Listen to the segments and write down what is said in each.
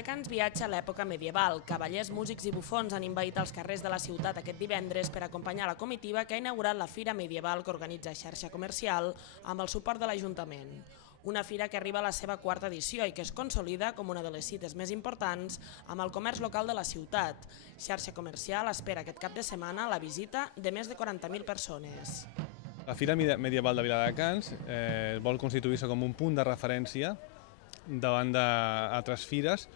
Viladecans viatja a l'època medieval. Cavallers, músics i bufons han invaït els carrers de la ciutat aquest divendres per acompanyar la comitiva que ha inaugurat la Fira Medieval que organitza Xarxa Comercial amb el suport de l'Ajuntament. Una fira que arriba a la seva quarta edició i que es consolida com una de les cites més importants amb el comerç local de la ciutat. Xarxa Comercial espera aquest cap de setmana la visita de més de 40.000 persones. La Fira Medieval de Viladecans vol constituir-se com un punt de referència davant d'altres fires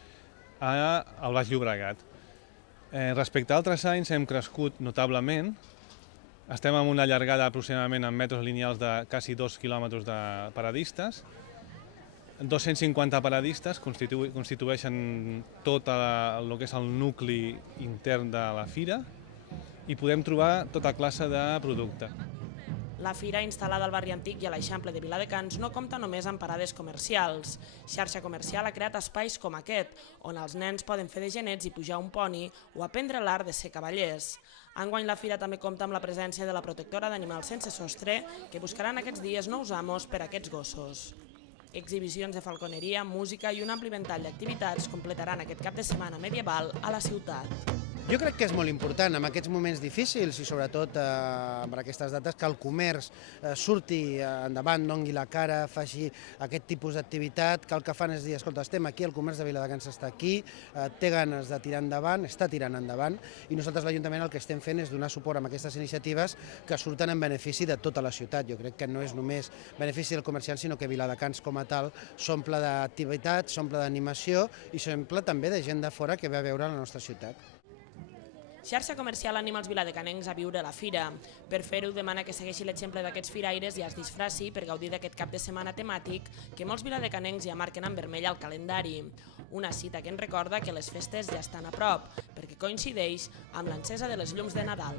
al Baix Llobregat. Respecte a altres anys hem crescut notablement. Estem amb una llargada aproximadament en metres lineals de quasi 2 quilòmetres de paradistes. 250 paradistes constitueixen tot el que és el nucli intern de la fira i podem trobar tota classe de producte. La fira, instal·lada al barri antic i a l'Eixample de Viladecans, no compta només amb parades comercials. Xarxa Comercial ha creat espais com aquest, on els nens poden fer de genets i pujar un poni o aprendre l'art de ser cavallers. Enguany la fira també compta amb la presència de la protectora d'animals sense sostre, que buscaran aquests dies nous amos per a aquests gossos. Exhibicions de falconeria, música i un ampli ventall d'activitats completaran aquest cap de setmana medieval a la ciutat. Jo crec que és molt important en aquests moments difícils i sobretot per aquestes dates que el comerç surti endavant, doni la cara, faci aquest tipus d'activitat, que el que fan és dir, escolta, estem aquí, el comerç de Viladecans està aquí, té ganes de tirar endavant, està tirant endavant i nosaltres l'Ajuntament el que estem fent és donar suport a aquestes iniciatives que surten en benefici de tota la ciutat. Jo crec que no és només benefici del comerciant, sinó que Viladecans com a tal s'omple d'activitats, s'omple d'animació i s'omple també de gent de fora que ve a veure la nostra ciutat. Xarxa Comercial anima els viladecanencs a viure la fira. Per fer-ho demana que segueixi l'exemple d'aquests firaires i es disfraci per gaudir d'aquest cap de setmana temàtic que molts viladecanencs ja marquen en vermell al calendari. Una cita que ens recorda que les festes ja estan a prop, perquè coincideix amb l'encesa de les llums de Nadal.